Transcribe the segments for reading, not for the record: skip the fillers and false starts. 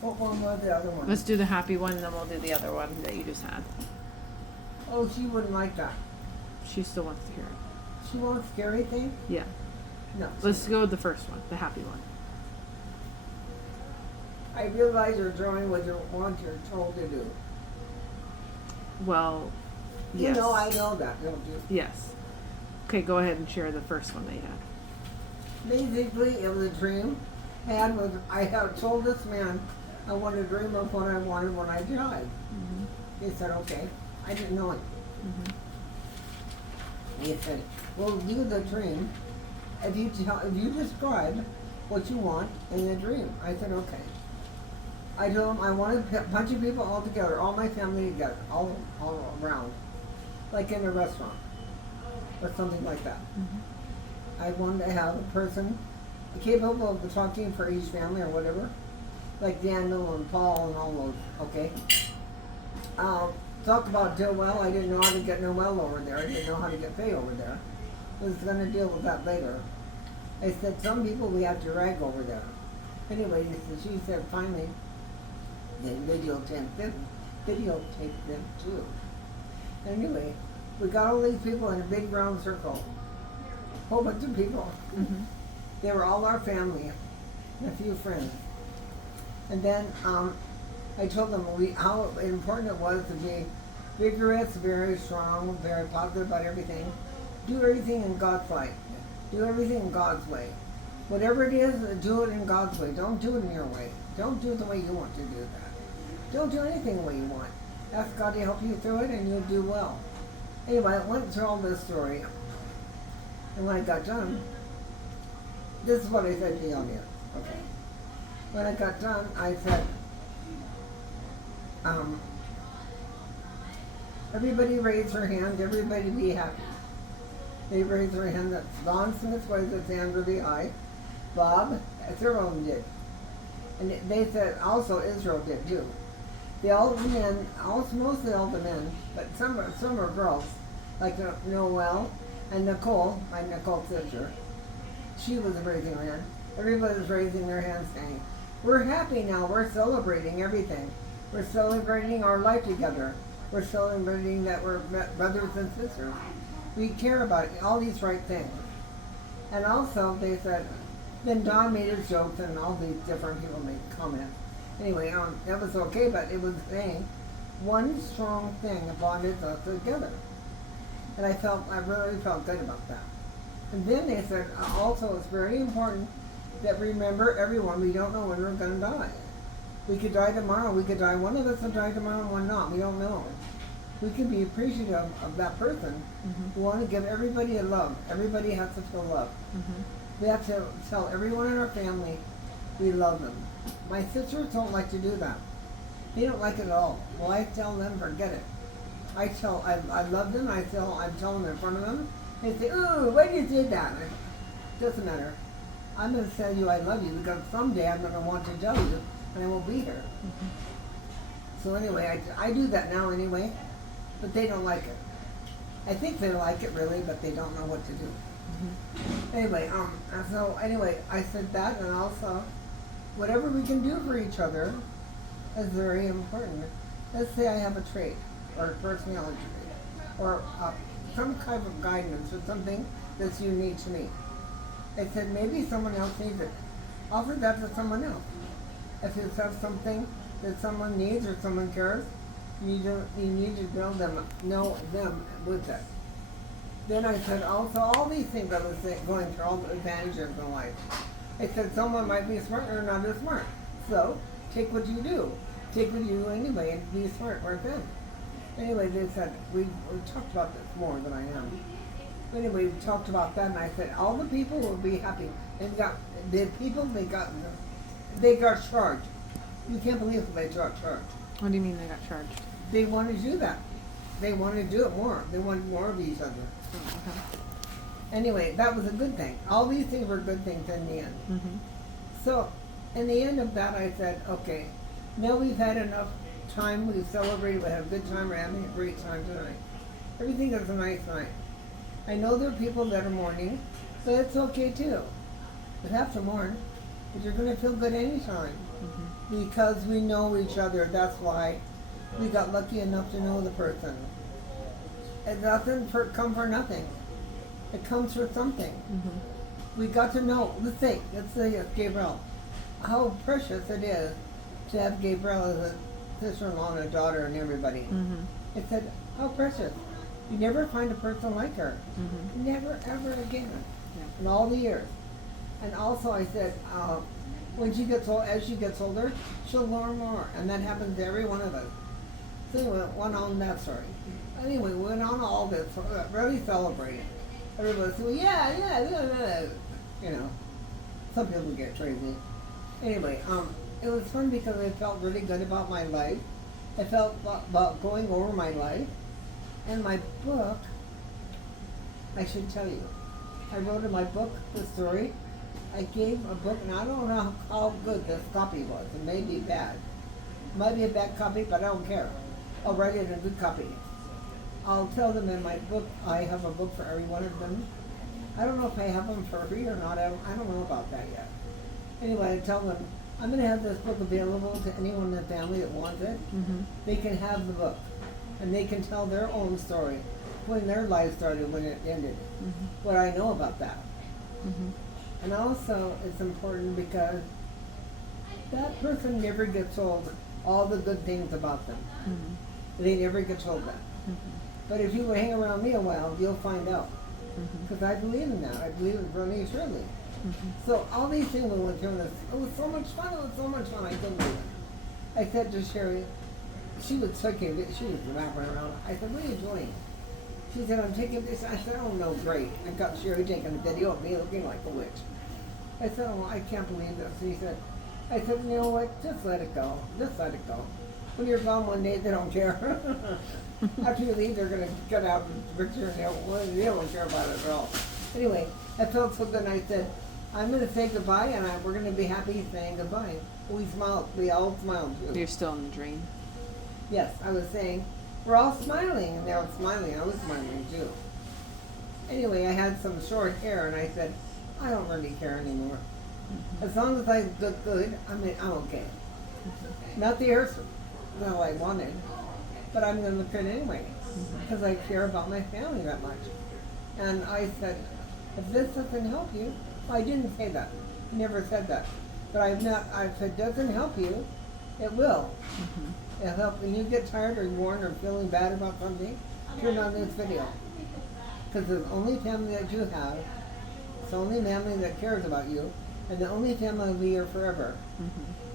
What one was the other one? Let's do the happy one, and then we'll do the other one that you just had. Oh, she wouldn't like that. She still wants to hear it. She wants scary thing? Yeah. No. Let's go with the first one, the happy one. I realize you're drawing what you want you're told to do. Well, yes. You know, I know that, don't you? Yes. Okay, go ahead and share the first one that you had. Basically, it was a dream. I had told this man I wanted to dream of what I wanted when I died. Mm-hmm. He said, okay. I didn't know it. Mm-hmm. He said, we'll do the dream if you describe what you want in the dream. I said, okay. I told him I wanted a bunch of people all together, all my family together, all around, like in a restaurant or something like that. Mm-hmm. I wanted to have a person capable of talking for each family or whatever, like Daniel and Paul and all those, okay? Talk about Noel. I didn't know how to get Noel over there. I didn't know how to get Faye over there. I was going to deal with that later. I said, some people we have to drag over there. Anyway, she said, finally, then videotape them too. Anyway, we got all these people in a big round circle. Whole bunch of people. Mm-hmm. They were all our family, and a few friends. And then I told them how important it was to be vigorous, very strong, very positive about everything. Do everything in God's light. Do everything in God's way. Whatever it is, do it in God's way. Don't do it in your way. Don't do it the way you want to do that. Don't do anything the way you want. Ask God to help you through it, and you'll do well. Anyway, I went through all this story, and when I got done, this is what I said to the audience. Okay. When I got done, I said, everybody raise their hand, everybody be happy. They raised their hand. That's Don Smith raised his hand really high. Bob, several of them did. And they said also Israel did too. All the men, mostly all the men, but some are girls, like Noel and Nicole, my Nicole's sister. She was raising her hand. Everybody was raising their hands saying, we're happy now, we're celebrating everything. We're celebrating our life together. We're celebrating that we're brothers and sisters. We care about all these right things. And also they said, then Don made his jokes and all these different people made comments. Anyway, that was okay, but it was saying one strong thing bonded us together. And I really felt good about that. And then they said, also it's very important that remember everyone, we don't know when we're going to die. We could die tomorrow, we could die, one of us will die tomorrow and one not, we don't know. We can be appreciative of that person. Mm-hmm. We want to give everybody a love. Everybody has to feel love. Mm-hmm. We have to tell everyone in our family we love them. My sisters don't like to do that. They don't like it at all. Well, I tell them, forget it. I love them, I'm telling them in front of them. They say, ooh, why did you say that? It doesn't matter. I'm going to tell you I love you because someday I'm going to want to tell you and I won't be here. Mm-hmm. So anyway, I do that now anyway, but they don't like it. I think they like it really, but they don't know what to do. Mm-hmm. Anyway, I said that, and also, whatever we can do for each other is very important. Let's say I have a trait, or a personality trait, or some type of guidance, or something that's unique to me. I said maybe someone else needs it. Offer that to someone else. If you have something that someone needs or someone cares, you need to know them with that. Then I said also all these things I was going through, all the advantages in life. I said someone might be smart or not as smart. So take what you do. Take what you do anyway and be smart right then. Anyway, they said, we talked about this more than I am. Anyway, we talked about that and I said all the people will be happy. And they got charged. You can't believe they got charged. What do you mean they got charged? They wanted to do that. They wanted to do it more. They wanted more of each other. Oh, okay. Anyway, that was a good thing. All these things were good things in the end. Mm-hmm. So, in the end of that, I said, okay, now we've had enough time. We've celebrated. We had a good time. We're having a great time tonight. Everything is a nice night. I know there are people that are mourning, but it's okay too. You have to mourn, but you're going to feel good anytime. Because we know each other, that's why we got lucky enough to know the person. It doesn't come for nothing. It comes for something. We got to know, let's say it's Gabriel, how precious it is to have Gabriel as a sister-in-law and a daughter and everybody. It said, how precious. You never find a person like her. Never, ever again. In all the years. And also I said, when she gets old, as she gets older, she'll learn more. And that happens to every one of us. So anyway, went on that story. Anyway, we went on all this, really celebrating. Everybody said, well, yeah. You know, some people get crazy. Anyway, it was fun because I felt really good about my life. I felt about going over my life. And my book, I should tell you, I wrote in my book the story. I gave a book, and I don't know how good this copy was. It may be bad. It might be a bad copy, but I don't care. I'll write it in a good copy. I'll tell them in my book, I have a book for every one of them. I don't know if I have them for free or not. I don't know about that yet. Anyway, I tell them, I'm going to have this book available to anyone in the family that wants it. They can have the book. And they can tell their own story, when their life started, when it ended, what I know about that. And also, it's important because that person never gets told all the good things about them. They never get told that. But if you would hang around me a while, you'll find out. Because I believe in that. I believe in Bernie Shirley. So all these things we went through, it was so much fun. It was so much fun. I couldn't believe it. I said to Sherry, she was taking, she was wrapping around. I said, what are you doing? She said, I'm taking this. I said, oh no, great. I got Sherry taking a video of me looking like a witch. I said, oh, I can't believe this. He said, I said, you know what? Just let it go. Just let it go. When you're gone one day, they don't care. After you leave, they're going to get out the picture and they don't care about it at all. Anyway, I felt so good. And I said, I'm going to say goodbye, and we're going to be happy saying goodbye. We smiled. We all smiled too. You're still in the dream. Yes, I was saying, we're all smiling, and they were smiling. I was smiling too. Anyway, I had some short hair, and I said, I don't really care anymore. As long as I look good, I'm okay. Not the hair that I wanted, but I'm going to look good anyway, because I care about my family that much. And I said, if this doesn't help you, I didn't say that. Never said that. But if it doesn't help you, it will. It'll help when you get tired or worn or feeling bad about something, turn on this video. Because the only family that you have, it's the only family that cares about you, and the only family will be here forever.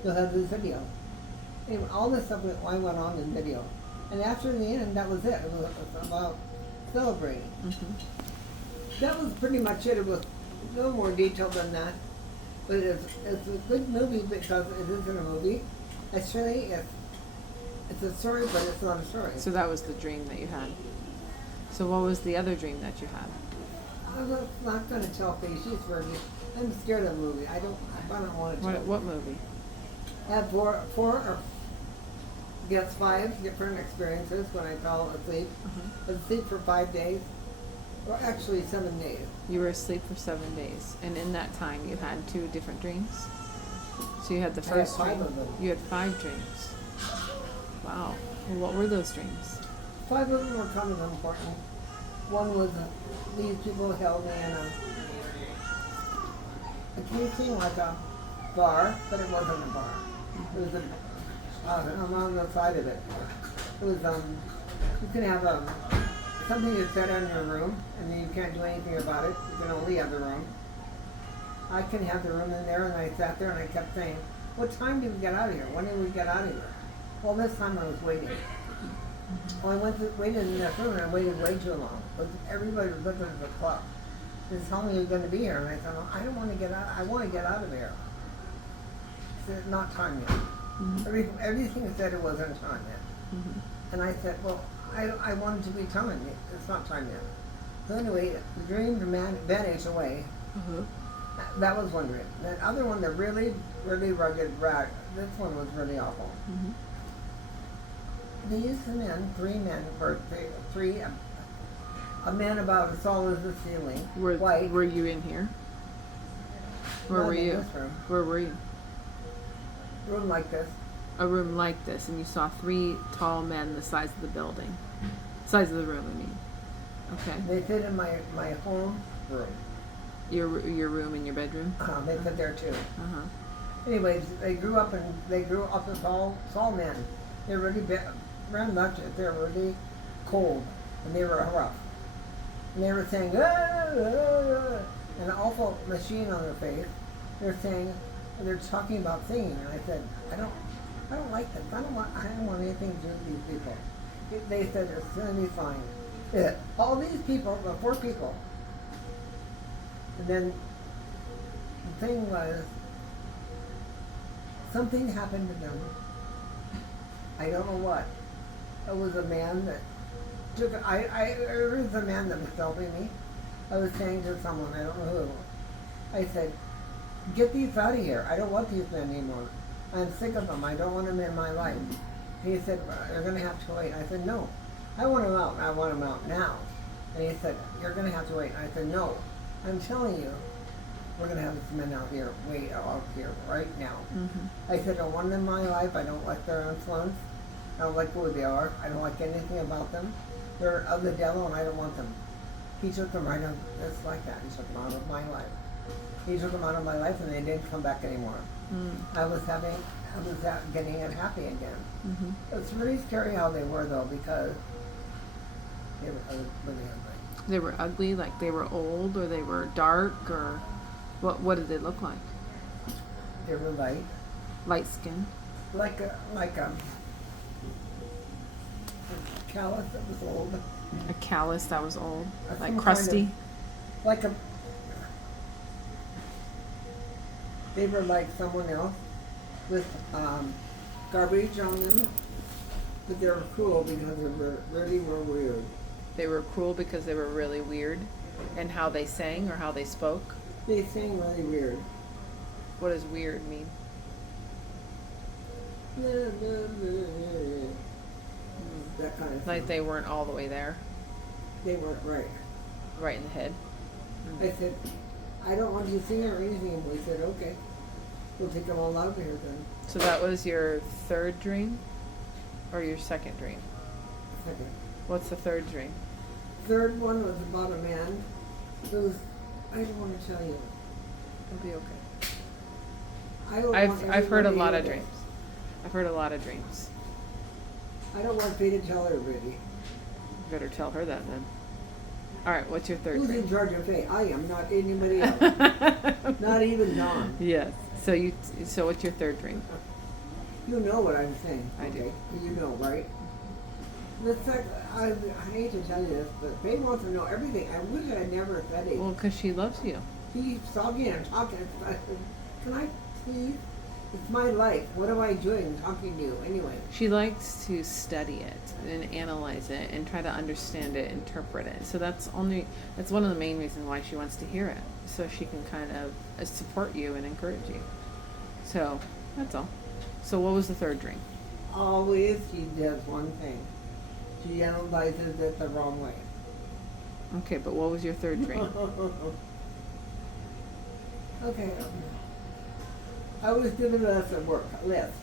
You'll have this video. Anyway, all this stuff I went on in video. And after the end, that was it. It was about celebrating. That was pretty much it. It was a little more detailed than that. But it's a good movie because it isn't a movie. It's really, it's a story, but it's not a story. So that was the dream that you had. So what was the other dream that you had? I was not going to tell Casey. I'm scared of the movie. I don't want to tell. What movie? I had four or guess 5 different experiences when I fell asleep. I was asleep for 5 days. Or actually 7 days. You were asleep for 7 days, and in that time you had 2 different dreams? So you had the first I had 5 dream. of them. You had 5 dreams. Wow. Well, what were those dreams? 5 of them were kind of important. One was these people held me in it seemed like a bar, but it wasn't a bar. It was I'm on the side of it. It was you can have something that's set in your room, and then you can't do anything about it. You can only have the room. I can have the room in there, and I sat there and I kept saying, what time did we get out of here? When did we get out of here? Well, this time I was waiting. Well, I waited in that room, and I waited way too long. But everybody was looking at the clock. They told me you were going to be here, and I thought, well, I don't want to get out. I want to get out of here. It's not time yet. Everything said it wasn't time yet. And I said, well, I wanted to be time. It's not time yet. So anyway, the dream vanished away. That was one dream. The other one, the really, really rugged rat, this one was really awful. These men, 3 men, a man about as tall as the ceiling, white. Were you in here? Where were you? In this room. Where were you? room like this. A room like this, and you saw 3 tall men the size of the building. Size of the room, I mean. Okay. They fit in my home room. Your room and your bedroom? They fit there too. Uh-huh. Anyways, they grew up as tall men. They were really very much. They were really cold, and they were rough. And they were saying, and an awful machine on their face. They're saying, and they're talking about singing. And I said, I don't like this. I don't want anything to do with these people. They said it's going to be fine. Yeah. All these people, the 4 people. And then the thing was, something happened to them. I don't know what. It was a man that took. It was a man that was helping me. I was saying to someone, I don't know who. I said, "Get these out of here. I don't want these men anymore. I'm sick of them. I don't want them in my life." He said, "You're going to have to wait." I said, "No, I want them out. I want them out now." And he said, "You're going to have to wait." I said, "No, I'm telling you, we're going to have these men out here right now." Mm-hmm. I said, "I don't want them in my life. I don't like their influence. I don't like who they are. I don't like anything about them. They're of the devil, and I don't want them." He took them right out, just like that. He took them out of my life. He took them out of my life, and they didn't come back anymore. Mm. I was getting it happy again. Mm-hmm. It's really scary how they were, though, because they were really ugly. They were ugly, like they were old, or they were dark, or what did they look like? They were Light skin. like a callus that was old. A callus that was old, Some like kind crusty. of- like a. They were like someone else with garbage on them, but they were cool because they really were weird. They were cruel because they were really weird, and how they sang or how they spoke. They sang really weird. What does weird mean? That kind of thing. Like they weren't all the way there, They weren't right. right in the head. I said, "I don't want you singing or anything." We said, "Okay, we'll take them all out of here then." So that was your 3rd dream, or your 2nd dream? Second. What's the 3rd dream? Third one was about a man who's. I don't want to tell you. It'll be okay. I don't want I've heard a everybody lot to of hear dreams. I've heard a lot of dreams. this. I don't want Faye to tell everybody. Better tell her that then. All right, what's your 3rd Who's dream? in charge of Faye? I am, not anybody else. Not even Dawn. Yes. So what's your 3rd dream? You know what I'm saying. I do. Okay? You know, right? I hate to tell you this, but Faye wants to know everything. I wish I never said it. Well, because she loves you. He's talking and talking. I said, "Can I please? It's my life. What am I doing talking to you anyway?" She likes to study it and analyze it and try to understand it, interpret it. So that's one of the main reasons why she wants to hear it, so she can kind of support you and encourage you. So that's all. So what was the 3rd dream? Always she does one thing. She analyzes it the wrong way. Okay, but what was your 3rd dream? Okay. I was given a list at work. List,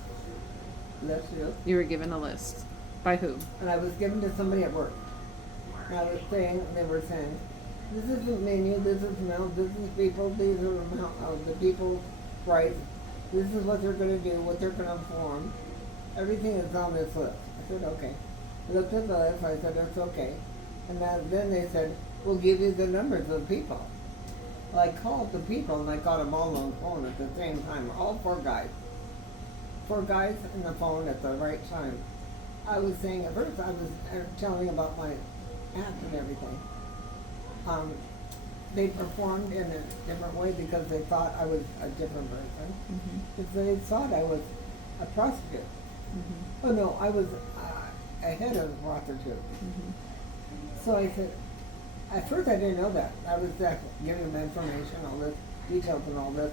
yes. You were given a list. By who? And I was given to somebody at work. And I was saying, they were saying, "This isn't menu, this is amount, this is people, these are amount of the people's rights. This is what they're going to do, what they're going to form. Everything is on this list." I said, "Okay." I looked at the list, I said, "It's okay." And then they said, "We'll give you the numbers of the people." Well, I called the people and I got them all on the phone at the same time, all 4 guys. 4 guys in the phone at the right time. I was saying, at first I was telling about my act and everything. They performed in a different way because they thought I was a different person. Mm-hmm. Because they thought I was a prostitute. Mm-hmm. Oh no, I was ahead of a prostitute. Mm-hmm. So I said, at first I didn't know that. I was giving them information, all this, details and all this.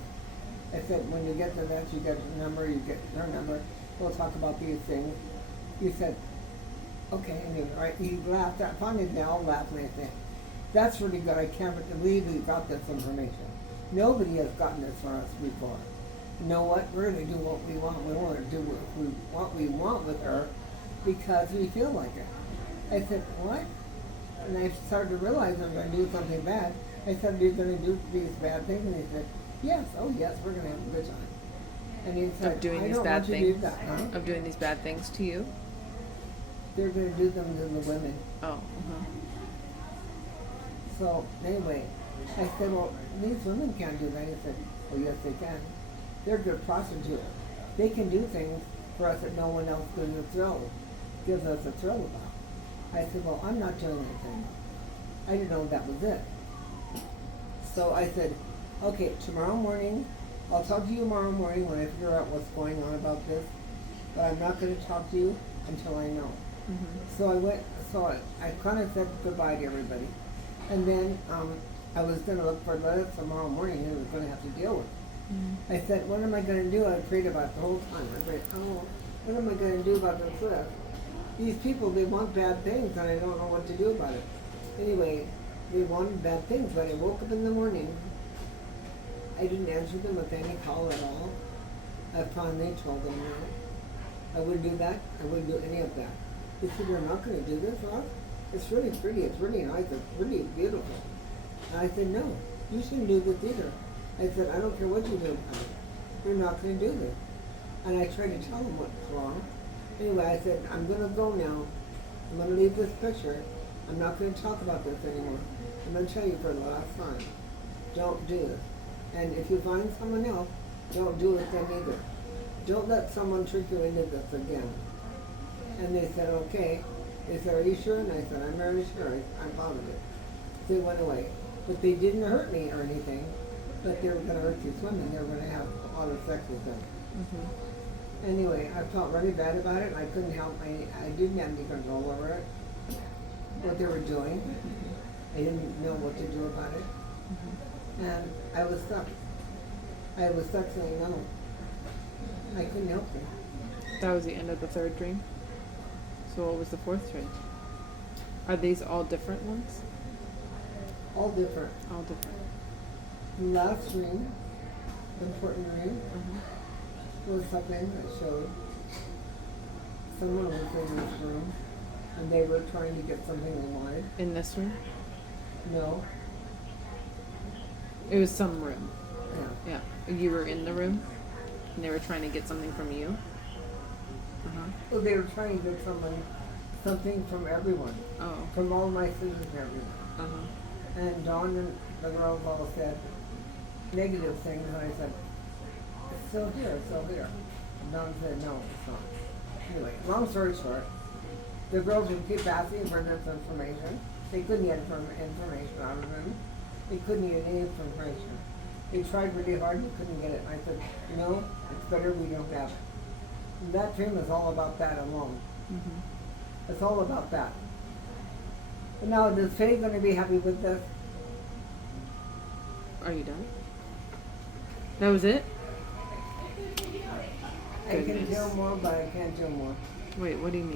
I said, when you get to that, you get a number, you get their number. We'll talk about these things. He said, "Okay," and he laughed. Finally, they all laughed and they said, "That's really good. I can't believe we got this information. Nobody has gotten this from us before." you know what? We're going to do what we want. We want to do what we want with her because we feel like it. I said, what? And I started to realize I'm going to do something bad. I said, you're going to do these bad things? And he said, yes, oh yes, we're going to have a good time. And he said, Of doing I these don't bad want you to do things? that. Huh? Of doing these bad things to you? They're going to do them to the women. Oh, uh-huh. So anyway, I said, well, these women can't do that. He said, well, yes, they can. They're good prostitutes. They can do things for us that no one else gives us a thrill about. I said, well, I'm not doing anything. I didn't know that was it. So I said, okay, tomorrow morning, I'll talk to you tomorrow morning when I figure out what's going on about this, but I'm not going to talk to you until I know. Mm-hmm. So I kind of said goodbye to everybody. And then I was going to look for letters tomorrow morning and I was going to have to deal with it. Mm-hmm. I said, what am I going to do? I prayed about it the whole time. I prayed, oh, what am I going to do about this list? These people, they want bad things and I don't know what to do about it. Anyway, they wanted bad things, but I woke up in the morning. I didn't answer them with any call at all. I finally told them no. I wouldn't do that. I wouldn't do any of that. They said, you're not going to do this, Rob? It's really pretty. It's really nice. It's really beautiful. And I said, no, you shouldn't do this either. I said, I don't care what you do. You're not going to do this. And I tried to tell them what's wrong. Anyway, I said, I'm going to go now. I'm going to leave this picture. I'm not going to talk about this anymore. I'm going to tell you for the last time. Don't do this. And if you find someone else, don't do it then either. Don't let someone trick you into this again. And they said, okay. They said, are you sure? And I said, I'm very sure. I'm positive. They went away. But they didn't hurt me or anything. But they were going to hurt these women. They were going to have a lot of sex with them. Mm-hmm. Anyway, I felt really bad about it. And I couldn't help. I didn't have any control over it. What they were doing. I didn't know what to do about it. Mm-hmm. And I was stuck. I was stuck saying no. I couldn't help them. That was the end of the third dream? So what was the fourth dream? Are these all different ones? All different. All different. The last dream, important dream, Uh-huh. was something that showed someone was in this room and they were trying to get something they wanted. In this room? No. It was some room. Yeah. Yeah. You were in the room? And they were trying to get something from you? Uh-huh. Well, they were trying to get something from everyone. Oh. From all my students and everyone. Uh-huh. And Dawn and the girls all said negative things, and I said, it's still here, it's still here. And Dawn said, no, it's not. Anyway, long story short, the girls would keep asking for this information. They couldn't get information out of them. They couldn't get any information. They tried really hard and couldn't get it. And I said, no, it's better we don't have it. And that dream is all about that alone. Mm-hmm. It's all about that. And now, is Faye going to be happy with this? Are you done? That was it? I can Goodness. do more, but I can't do more. Wait, what do you mean?